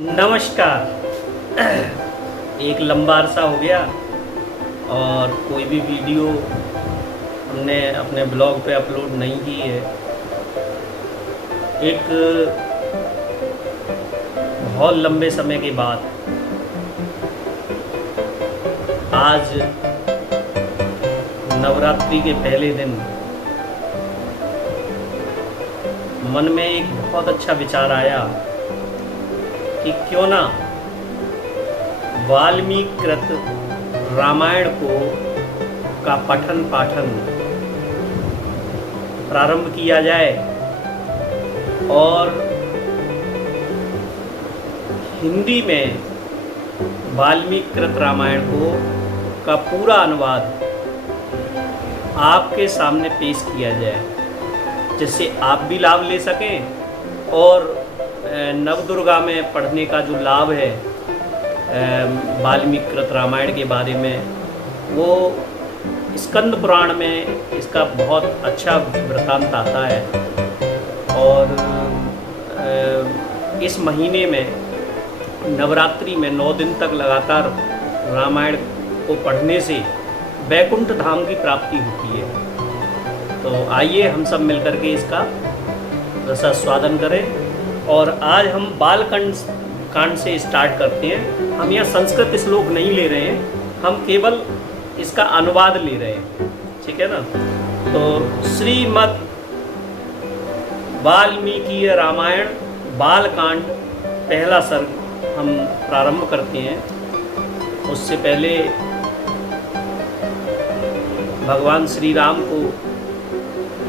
नमस्कार। एक लंबा अरसा हो गया और कोई भी वीडियो हमने अपने ब्लॉग पे अपलोड नहीं की है। एक बहुत लंबे समय के बाद आज नवरात्रि के पहले दिन मन में एक बहुत अच्छा विचार आया कि क्यों ना वाल्मीकि कृत रामायण का पठन पाठन प्रारंभ किया जाए और हिंदी में वाल्मीकि कृत रामायण का पूरा अनुवाद आपके सामने पेश किया जाए, जिससे आप भी लाभ ले सकें और नवदुर्गा में पढ़ने का जो लाभ है वाल्मीकि कृत रामायण के बारे में, वो स्कंद पुराण में इसका बहुत अच्छा वृत्तांत आता है। और इस महीने में नवरात्रि में 9 दिन तक लगातार रामायण को पढ़ने से वैकुंठ धाम की प्राप्ति होती है। तो आइए हम सब मिलकर के इसका रसास्वादन करें। और आज हम कांड से स्टार्ट करते हैं। हम यहाँ संस्कृत श्लोक नहीं ले रहे हैं, हम केवल इसका अनुवाद ले रहे हैं, ठीक है ना। तो श्रीमद् वाल्मीकि रामायण बालकांड पहला सर्ग हम प्रारंभ करते हैं। उससे पहले भगवान श्री राम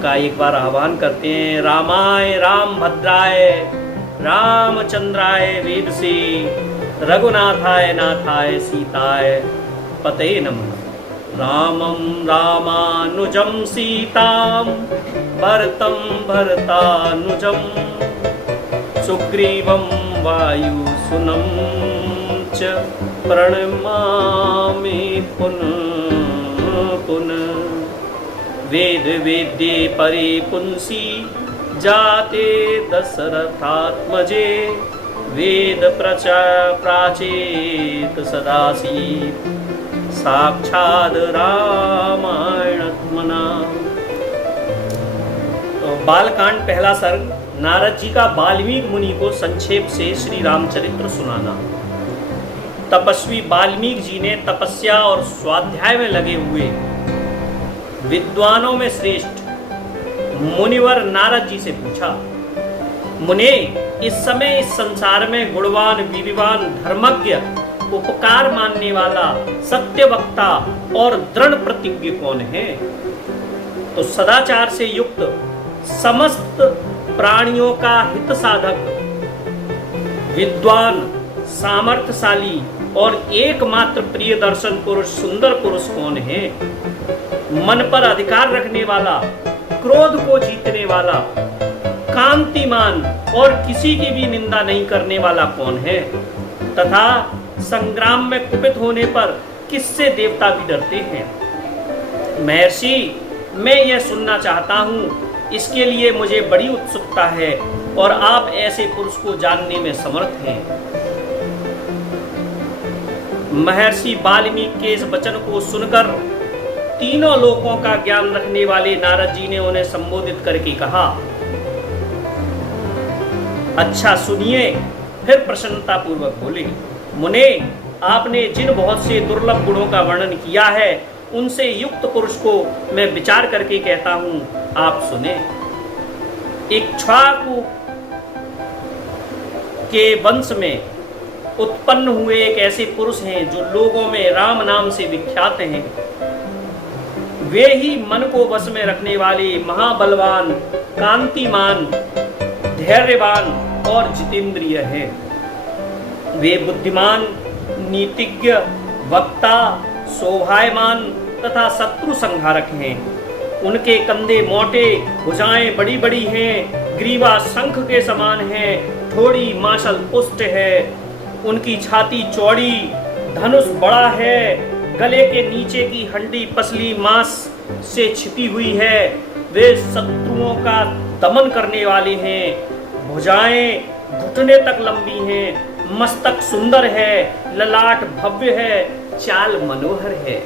का एक बार आह्वान करते हैं। रामाय राम भद्राय रामचंद्राय वेदसे रघुनाथाय नाथाय सीताय पतये नमः। रामं रामानुजं सीतां भरतं भरतानुजं सुग्रीवं वायुसुनं च प्रणमामि पुनः पुनः। वेद वेद्ये परे पुंसी जाते दशरथात्मजे वेद प्राचेत सदासी साक्षात् रामायणात्मना। तो बालकांड पहला सर्ग। नारद जी का वाल्मीकि मुनि को संक्षेप से श्री रामचरित्र सुनाना। तपस्वी वाल्मीकि जी ने तपस्या और स्वाध्याय में लगे हुए विद्वानों में श्रेष्ठ मुनिवर नारद जी से पूछा, मुने, इस समय इस संसार में गुणवान वीरवान धर्मज्ञ उपकार मानने वाला सत्यवक्ता और दृढ़ प्रतिज्ञ कौन है? तो सदाचार से युक्त समस्त प्राणियों का हित साधक विद्वान सामर्थ्यशाली और एकमात्र प्रिय दर्शन पुरुष सुंदर पुरुष कौन है? मन पर अधिकार रखने वाला, क्रोध को जीतने वाला, कांतिमान और किसी की भी निंदा नहीं करने वाला कौन है? तथा संग्राम में कुपित होने पर किससे देवता भी डरते हैं? महर्षि, मैं यह सुनना चाहता हूँ, इसके लिए मुझे बड़ी उत्सुकता है और आप ऐसे पुरुष को जानने में समर्थ हैं। महर्षि वाल्मीकि के इस वचन को सुनकर तीनों लोकों का ज्ञान रखने वाले नारद जी ने उन्हें संबोधित करके कहा, अच्छा सुनिए। फिर प्रसन्नता पूर्वक बोले, मुने, आपने जिन बहुत से दुर्लभ गुणों का वर्णन किया है, उनसे युक्त पुरुष को मैं विचार करके कहता हूं, आप सुने। इक्ष्वाकु के वंश में उत्पन्न हुए एक ऐसे पुरुष हैं जो लोगों में राम नाम से विख्यात हैं। वे ही मन को वश में रखने वाले महाबलवान, कांतिमान, धैर्यवान और जितेंद्रिय हैं। वे बुद्धिमान, नीतिज्ञ, वक्ता, शोभायमान तथा शत्रु संहारक हैं। उनके कंधे मोटे, भुजाएं बड़ी बड़ी हैं, ग्रीवा शंख के समान है, थोड़ी माशल पुष्ट है। उनकी छाती चौड़ी, धनुष बड़ा है, गले के नीचे की हड्डी पसली मांस से छिपी हुई है। वे शत्रुओं का दमन करने वाले हैं। भुजाएं घुटने तक लंबी हैं, मस्तक सुंदर है, ललाट भव्य है, चाल मनोहर है।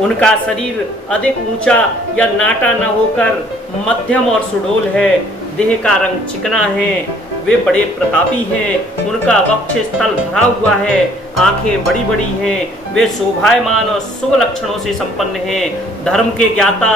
उनका शरीर अधिक ऊंचा या नाटा न होकर मध्यम और सुडौल है। देह का रंग चिकना है। वे बड़े प्रतापी हैं। उनका वक्ष स्थल भरा हुआ है। आंखें बड़ी बड़ी हैं। वे शोभायमान और शुभ लक्षणों से संपन्न हैं। धर्म के ज्ञाता,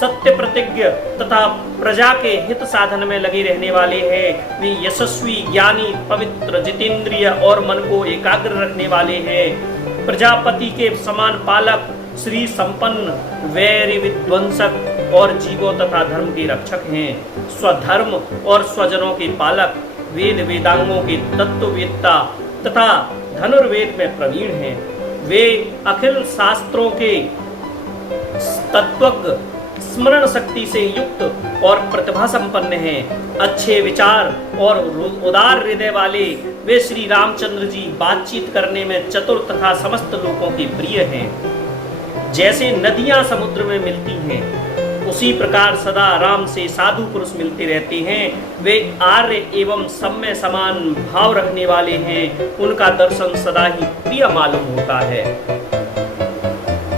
सत्य प्रतिज्ञ तथा प्रजा के हित साधन में लगे रहने वाले हैं। वे यशस्वी, ज्ञानी, पवित्र, जितेंद्रिय और मन को एकाग्र रखने वाले हैं। प्रजापति के समान पालक, श्री संपन्न, वैरी विध्वंसक और जीवों तथा धर्म के रक्षक हैं। स्वधर्म और स्वजनों के पालक, वेद वेदांगों के तत्ववेत्ता तथा धनुर्वेद में प्रवीण हैं। वे अखिल शास्त्रों के तत्वज्ञ, स्मरण शक्ति से युक्त और प्रतिभा संपन्न हैं। अच्छे विचार और उदार हृदय वाले वे श्री रामचंद्र जी बातचीत करने में चतुर तथा समस्त लोगों के प्रिय हैं। जैसे नदियां समुद्र में मिलती हैं, उसी प्रकार सदा राम से साधु पुरुष मिलते रहते हैं। वे आर्य एवं सब में समान भाव रखने वाले हैं। उनका दर्शन सदा ही प्रिय मालूम होता है।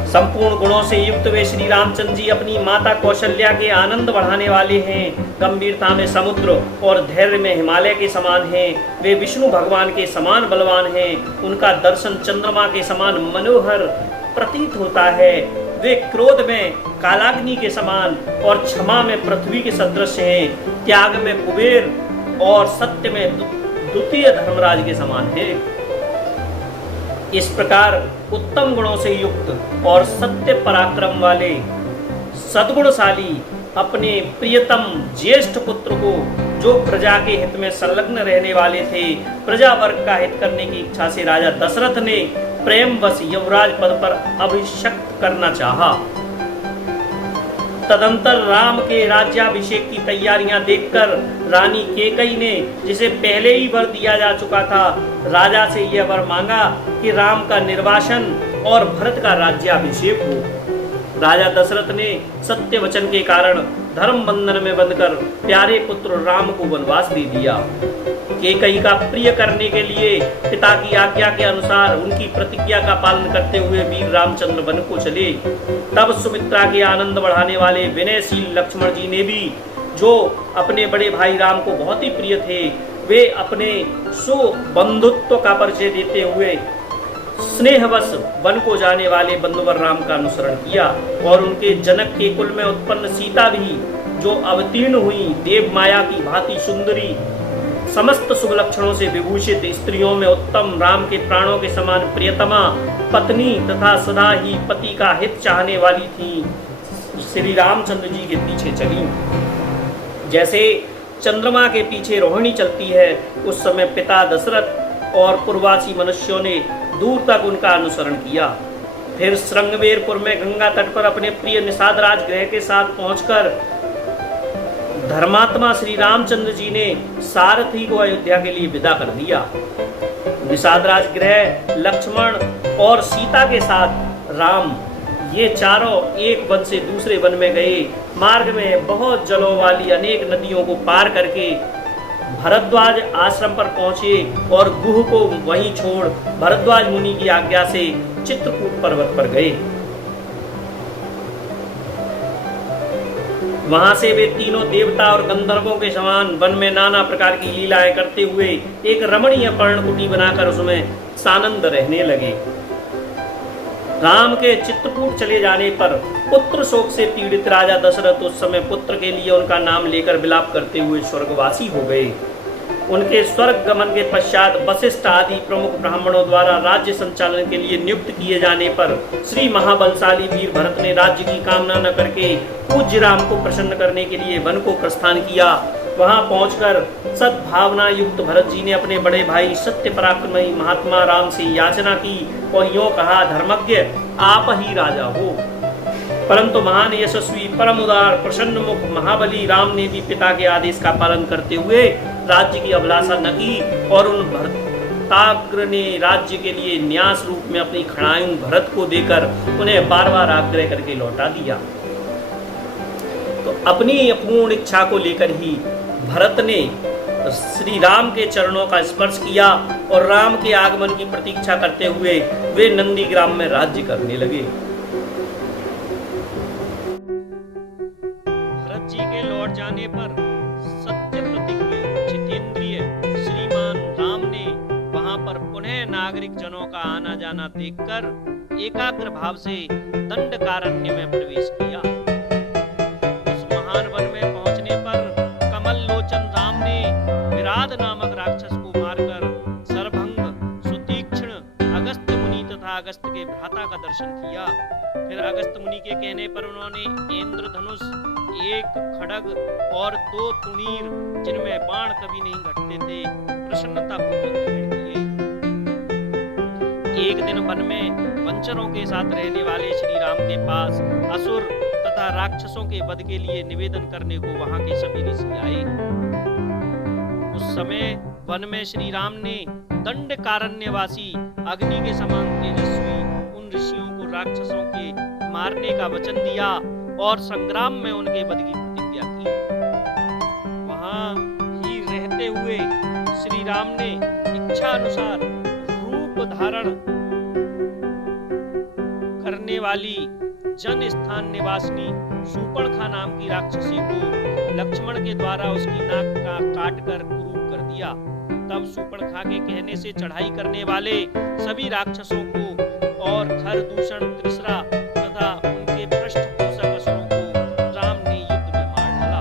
संपूर्ण गुणों से युक्त वे श्री रामचंद्र जी अपनी माता कौशल्या के आनंद बढ़ाने वाले हैं। गंभीरता में समुद्र और धैर्य में हिमालय के समान हैं। वे विष्णु भगवान के समान बलवान हैं। उनका दर्शन चंद्रमा के समान मनोहर प्रतीत होता है। वे क्रोध में कालाग्नि के समान और क्षमा में पृथ्वी के सदृश हैं। त्याग में कुबेर और सत्य में द्वितीय धर्मराज के समान हैं। इस प्रकार उत्तम गुणों से युक्त और सत्य पराक्रम वाले सद्गुणशाली अपने प्रियतम ज्येष्ठ पुत्र को, जो प्रजा के हित में संलग्न रहने वाले थे, प्रजा वर्ग का हित करने की इच्छा से राजा दशरथ ने प्रेमवश यमराज पद पर अभिषिक्त करना चाहा। तदंतर राम के राज्याभिषेक की तैयारियां देखकर रानी केकई ने, जिसे पहले ही वर दिया जा चुका था, राजा से यह वर मांगा कि राम का निर्वासन और भरत का राज्याभिषेक हो। राजा दशरथ ने सत्य वचन के कारण धर्म बंधन में बंधकर प्यारे पुत्र राम को वनवास दे दिया। केकई का प्रिय करने के लिए पिता की आज्ञा के अनुसार उनकी प्रतिज्ञा का पालन करते हुए वीर रामचंद्र वन को चले। तब सुमित्रा के आनंद बढ़ाने वाले विनयशील लक्ष्मण जी ने भी, जो अपने बड़े भाई राम को बहुत ही प्रिय थे, वे अपने सुबंधुत्व का परिचय देते हुए स्नेहवश वन को जाने वाले बंधुवर राम का अनुसरण किया। और उनके जनक के कुल में उत्पन्न सीता भी, जो अवतीर्ण हुई देव माया की भांति सुंदरी, समस्त शुभ लक्षणों से विभूषित स्त्रियों में उत्तम, राम के प्राणों के समान प्रियतमा पत्नी तथा सदा ही पति का हित चाहने वाली थी, श्री रामचंद्र जी के पीछे चली। जैसे चंद्रमा के पीछे रोहिणी चलती है, उस समय पिता दशरथ और पूर्ववासी मनुष्यों ने दूर तक उनका अनुसरण किया। फिर श्रृंगवेरपुर में गंगा तट पर अपने प्रिय निषाद राजगृह के साथ पहुंचकर धर्मात्मा श्री रामचंद्र जी ने सारथी को अयोध्या के लिए विदा कर दिया। निषाद राजगृह लक्ष्मण और सीता के साथ राम, ये चारों एक वन से दूसरे वन में गए। मार्ग में बहुत जलों वाली अनेक नदियों को पार करके भरद्वाज आश्रम पर पहुंचे और गुह को वहीं छोड़ भरद्वाज मुनि की आज्ञा से चित्रकूट पर्वत पर गए। वहां से वे तीनों देवता और गंधर्वों के समान वन में नाना प्रकार की लीलाएं करते हुए एक रमणीय पर्णकुटी बनाकर उसमें सानंद रहने लगे। राम के चित्रकूट चले जाने पर पुत्र शोक से पीड़ित राजा दशरथ उस समय पुत्र के लिए उनका नाम लेकर विलाप करते हुए स्वर्गवासी हो गए। उनके स्वर्ग गमन के पश्चात वशिष्ठ आदि प्रमुख ब्राह्मणों द्वारा राज्य संचालन के लिए नियुक्त किए जाने पर श्री महाबलशाली वीर भरत ने राज्य की कामना न करके पूज्य राम को प्रसन्न करने के लिए वन को प्रस्थान किया। वहां पहुंचकर सद्भावना युक्त भरत जी ने अपने बड़े भाई सत्य पराक्रमी महात्मा राम से याचना की और यूं कहा, धर्मज्ञ आप ही राजा हो। परंतु महान यशस्वी परम उदार प्रसन्न मुख महाबली राम ने भी पिता के आदेश का पालन करते हुए राज्य की अभिलाषा न की और उन भरताग्र ने राज्य के लिए न्यास रूप में अपनी खड़ायूं भरत को देकर उन्हें बार बार आग्रह करके लौटा दिया। तो अपनी अपूर्ण इच्छा को लेकर ही भरत ने श्री राम के चरणों का स्पर्श किया और राम के आगमन की प्रतीक्षा करते हुए वे नंदीग्राम में राज्य करने लगे। भरत जी के लौट जाने पर सत्य प्रतिज्ञ जितेंद्रिय श्रीमान राम ने वहां पर पुनः नागरिक जनों का आना जाना देखकर एकाग्र भाव से दंडकारण्य में प्रवेश किया। उस महान वन में पहुंचने पर कमल लोचन राम ने विराट नामक राक्षस को मारकर सरभंग, सुतीक्ष्ण, अगस्त मुनि तथा अगस्त के भ्राता का दर्शन किया। फिर अगस्त मुनि के कहने पर उन्होंने इंद्रधनुष, एक खड्ग और 2 तुणीर जिनमें बाण कभी नहीं घटते थे प्रसन्नतापूर्वक ग्रहण किए। एक दिन वन में वंचरों के साथ रहने वाले श्री राम के पास असुर तथा राक्षसों के वध के लिए निवेदन करने को वहां के सभी ऋषि आए। उस समय वन में श्री राम ने दंडकारण्यवासी अग्नि के समान तेजस्वी उन ऋषियों को राक्षसों के मारने का वचन दिया और संग्राम में उनके वध की प्रतिज्ञा की। वहां ही रहते हुए श्री राम ने इच्छा अनुसार रूप धारण करने वाली जन स्थान निवासिनी शूर्पणखा नाम की राक्षसी को लक्ष्मण के द्वारा उसकी नाक का काट कर कुरूप कर दिया। तब शूर्पणखा के कहने से चढ़ाई करने वाले सभी राक्षसों को और खरदूषण, त्रिशरा तथा उनके पृष्ठपोषक असुरों को राम ने युद्ध में मार डाला।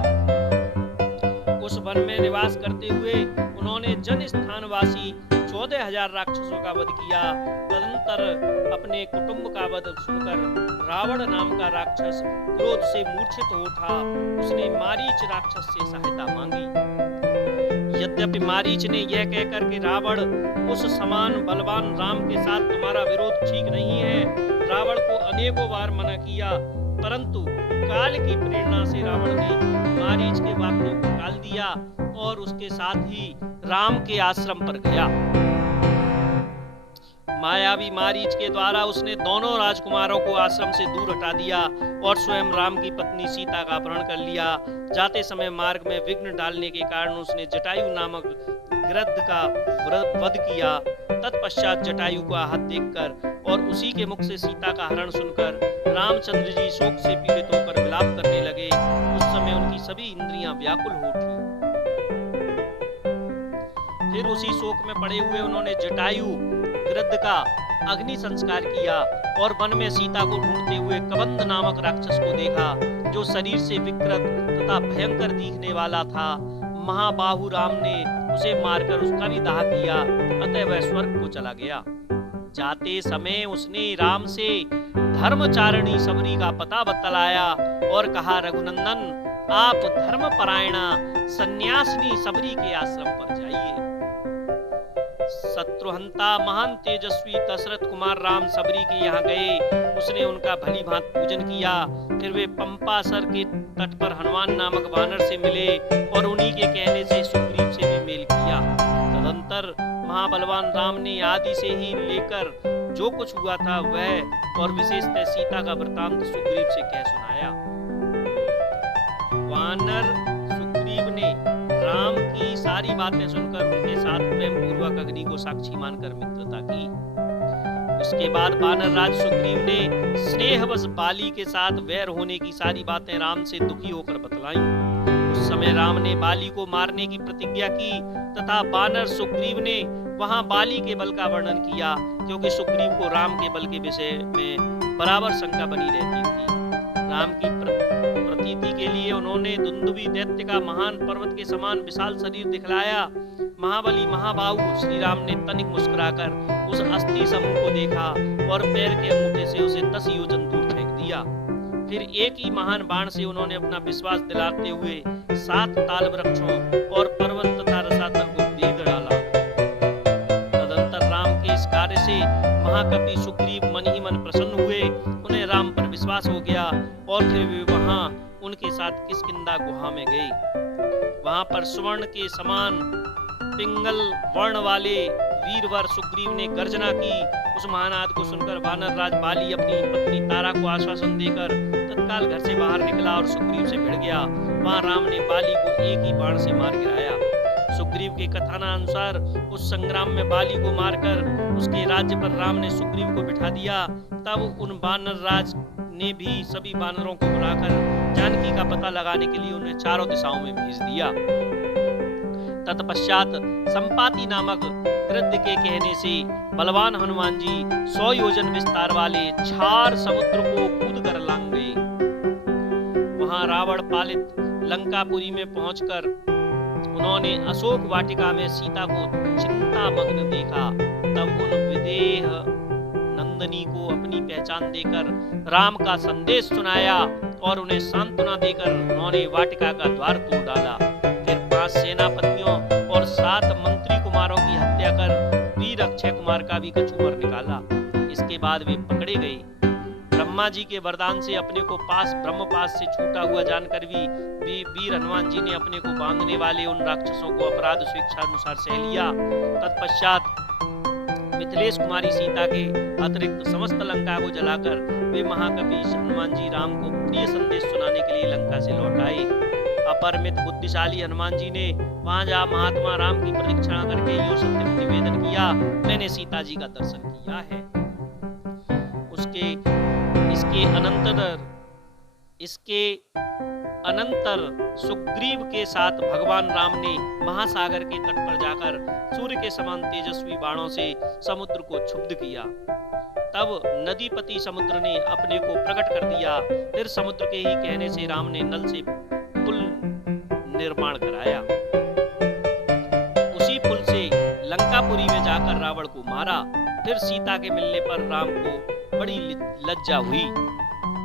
उस वन में निवास करते हुए उन्होंने जन स्थानवासी 14,000 राक्षसों का वध किया। तदंतर अपने कुटुंब का वध सुनकर रावण नाम का राक्षस क्रोध से मूर्छित हो उठा। उसने मारीच राक्षस से सहायता मांगी। यद्यपि मारीच ने यह कहकर कि रावण उस समान बलवान राम के साथ तुम्हारा विरोध ठीक नहीं है, रावण को अनेकों बार मना किया, परंतु काल की प्रेरणा से रावण ने मारीच के वाक्यों को टाल दिया और उसके साथ ही राम के आश्रम पर गया। मायावी मारीच के द्वारा उसने दोनों राजकुमारों को आश्रम से दूर हटा दिया और स्वयं राम की पत्नी सीता का अपहरण कर लिया। जाते समय मार्ग में विघ्न डालने के कारण उसने जटायु नामक गृध्र का वध किया। तत्पश्चात जटायु को आहत देखकर और उसी के मुख से सीता का हरण सुनकर रामचंद्र जी शोक से पीड़ित होकर विलाप करने लगे। उस समय उनकी सभी इंद्रियां व्याकुल हो उठी। फिर उसी शोक में पड़े हुए उन्होंने जटायु गृध्र का अग्नि संस्कार किया और वन में सीता को ढूंढते हुए कबंध नामक राक्षस को देखा, जो शरीर से विकृत तथा भयंकर दिखने वाला था। महाबाहु राम ने उसे मारकर उसका भी दाह किया, अतः वह स्वर्ग को चला गया। जाते समय उसने राम से धर्मचारिणी सबरी का पता बतलाया और कहा, रघुनंदन, आप धर्मपरायणा सन्यासिनी सबरी के आश्रम पर जाइए। शत्रुहंता महान तेजस्वी दशरथ कुमार राम सबरी के यहाँ गए। उसने उनका भली भांत पूजन किया। फिर वे पंपासर के तट पर हनुमान नामक वानर से मिले और उन्हीं के कहने से सुग्रीव से भी मेल किया। तदंतर महाबलवान राम ने आदि से ही लेकर जो कुछ हुआ था वह और विशेषतः सीता का वृतांत सुग्रीव से कह सुनाया। वानर सुग्रीव ने राम की सारी बातें सुनकर उनके साथ प्रेम पूर्वक अग्नि को साक्षी मानकर मित्रता की। उसके बाद वानर राज सुग्रीव ने स्नेहवश बाली के साथ वैर होने की सारी बातें राम से दुखी होकर बतलाईं। उस समय राम ने बाली को मारने की प्रतिज्ञा की तथा वानर सुग्रीव ने वहां बाली के बल का वर्णन किया, क्योंकि सुग्रीव को राम के बल के विषय में बराबर शंका बनी रहती थी। राम की प्रतीति के लिए उन्होंने दुंदुभी दैत्य का महान पर्वत के समान विशाल शरीर दिखलाया। महाबली महाबाहु श्री राम ने तनिक मुस्कुराकर उस अस्थि समूह को देखा और पैर के अंगूठे से उसे 10 योजन दूर फेंक दिया। फिर एक ही महान बाण से उन्होंने अपना विश्वास दिलाते हुए 7 ताल वृक्षों और पर्वत तथा रसातल को भेद डाला। तदंतर राम के इस कार्य से महाकवि सुग्रीव मन ही मन प्रसन्न हुए। उन्हें राम पर विश्वास हो गया और फिर वे वहां उनके साथ किष्किंधा गुहा में गए। वहां पर स्वर्ण के समान पिंगल वर्ण वाले वीरवर सुग्रीव ने गर्जना की। उस महानाद को सुनकर वानर राज बाली अपनी पत्नी तारा को आश्वासन देकर तत्काल घर से बाहर निकला और सुग्रीव से भिड़ गया। वहां राम ने बाली को एक ही बाण से मार गिराया। सुग्रीव के कथनानुसार उस संग्राम में बाली को मारकर उसके राज्य पर राम ने सुग्रीव को बिठा दिया। तब उन वानर राज ने भी सभी वानरों को बुलाकर जानकी का पता लगाने के लिए उन्हें चारों दिशाओं में भेज दिया। तत्पश्चात संपाति नामक कृत्य के कहने से बलवान हनुमान जी 100 योजन विस्तार वाले छार समुद्र को कूद कर लांग गए। वहां रावण पालित लंकापुरी में पहुंचकर उन्होंने अशोक वाटिका में सीता को चिंतामग्न देखा। तब उन विदेह नंदनी को अपनी पहचान देकर राम का संदेश सुनाया और उन्हें सांत्वना देकर उन्होंने वाटिका का द्वार तोड़ डाला। फिर 5 सेनापतियों और 7 मंत्री कुमारों की हत्या कर वीर अक्षय कुमार का भी कचूमर निकाला। इसके बाद वे पकड़े गए। ब्रह्मा जी के वरदान से अपने को ब्रह्मपास से छूटा हुआ जानकर भी वीर हनुमान जी ने अपने को बांधने वाले उन राक्षसों को अपराध स्वेच्छानुसार सह लिया। तत्पश्चात मिथिलेश कुमारी सीता के अतिरिक्त समस्त लंका को जलाकर वे महाकवि हनुमान जी राम को प्रिय संदेश सुनाने के लिए लंका से लौट आए। अपरिमित बुद्धिशाली हनुमान जी ने वहां जा महात्मा राम की प्रतीक्षा करके यो सत्य निवेदन किया, मैंने सीता जी का दर्शन किया है। इसके अनंतर सुग्रीव के साथ भगवान राम ने महासागर के तट पर जाकर सूर्य के समान तेजस्वी बाणों से समुद्र को क्षुब्ध किया। तब नदीपति समुद्र ने अपने को प्रकट कर दिया। फिर समुद्र के ही कहने से राम ने नल से पुल निर्माण कराया। उसी पुल से लंकापुरी में जाकर रावण को मारा। फिर सीता के मिलने पर राम को बड़ी लज्जा हुई।